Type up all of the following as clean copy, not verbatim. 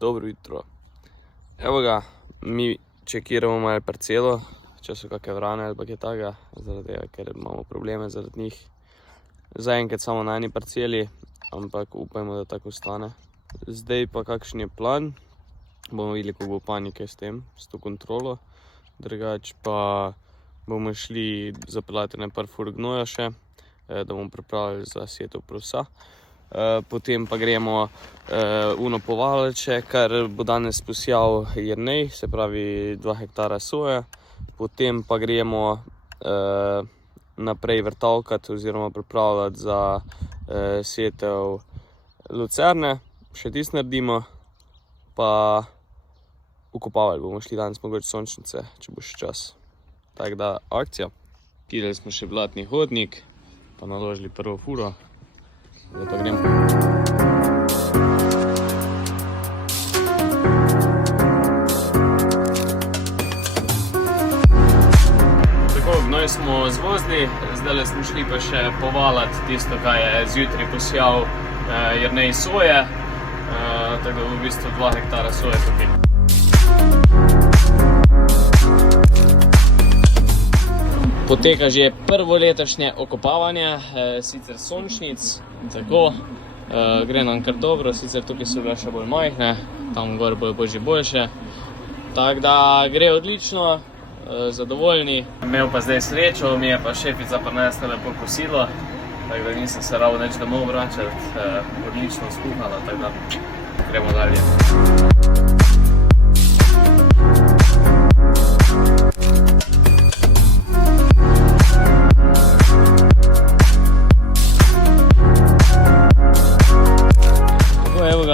Dobro jutro. Evo ga, mi čekiramo malo parcelo, če so kakve vrane ali pa kaj takega, zaradi tega, ker imamo probleme zaradi njih. Zaenkrat samo na eni parceli, ampak upajmo, da tako ostane. Zdaj pa kakšen je plan, bomo videli, kako bo panike s tem, s to kontrolo. Drugače pa bomo šli zapeljati na par fur gnoja še, da bomo pripravili za setev prosa. Potem pa gremo uno povaleče, kar bo danes posijal Jernej, se pravi 2 hektara soje. Potem pa gremo naprej vrtavkati oziroma pripravljati za setev lucerne. Še tisto naredimo, pa ukopavali bomo šli danes mogoče sončnice, če bo še čas. Tako da, akcija. Kidali smo še blatni hodnik, pa naložili prvo furo. Zdaj pa gremo. Tako, gnoj smo zvozili, zdaj smo šli pa še povalati tisto, kaj je zjutraj posijal Jernej soje. Tako da v bistvu 2 hektara soje tukaj. Poteka že prvo letošnje okopavanje, sicer sončnic, tako, gre nam kar dobro, sicer tukaj so bile še bolj majhne, tam gor bojo že boljše. Tako da gre odlično, zadovoljni. Imel pa zdaj srečo, mi je pa šefica prinesla lepo kosilo, tako da nisem se ravno nič domov vračati, odlično skuhala, tako da gremo dalje.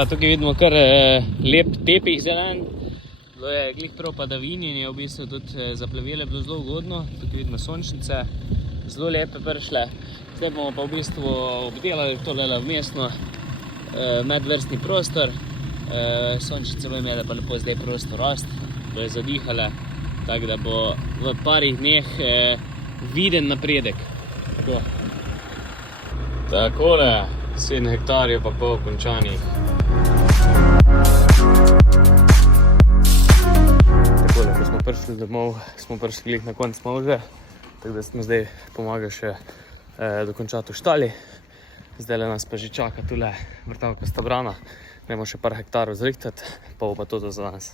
Tukaj vidimo kar lep tepih zelen. Bilo je glih prav padavinjenje, v bistvu tudi za plevele bilo zelo ugodno. Tukaj vidimo sončnice, zelo lepe prišle. Zdaj bomo pa v bistvu obdelali tole vmesno medvrstni prostor. Sončnice bojo imele pa lepo zdaj prosto rast, bojo zadihale, tako da bo v parih dneh viden napredek. Takole, 7 hektarjev pa pol končanih. Takole, ko smo prišli domov, smo prišli glih na konc molže, tako da smo zdaj pomagali še dokončati v štali. Zdajle nas pa že čaka tule vrtavka stabrana, gremo še par hektarov zrihtati, pa bo pa to za danes.